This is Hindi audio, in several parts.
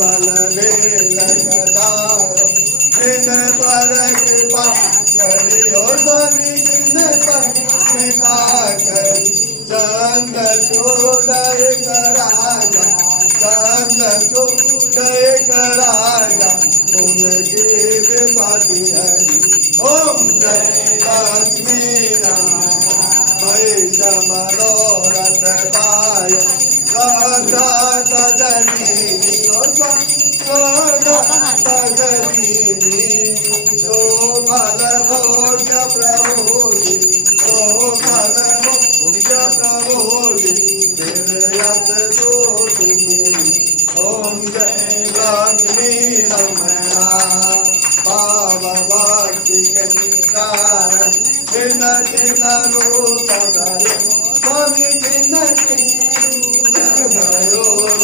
बल वेलकदारो जिन पर कृपा करियो स्वामी जिन पर कृपा करी चंद चूड़य कराजा चंद चूड़य कराजा उनकी विपति हरि ओम जय लक्ष्मी नारायण मनोरथ पाय राधा तजनी तजनी सो फल भोज प्रभोजी सो फल भोज प्रभोजी तेरे यश तो ओम जय लक्ष्मी रमणा बाबा भक्ति के कारण चिन्ह चिन्ह रूप धरो स्वामी चिन्ह चिन्ह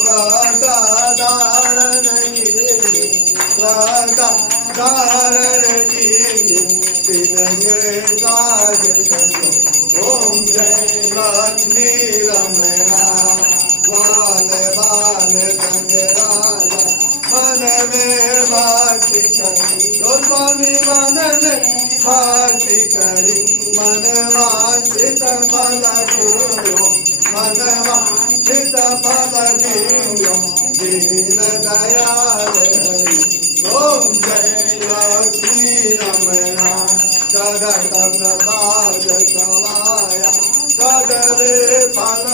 राधा धारण राधा धारण की काज करो ओम जय लक्ष्मी रमणा बाल बाल संग राजा मन में भक्ति करी स्वामी मन में भक्ति करी मन वांछित फल दियो मन वांछित फल दियो दीन दयाल हरि ओम जय लक्ष्मी रमणा सदत प्रसाद सवाया सदरे फल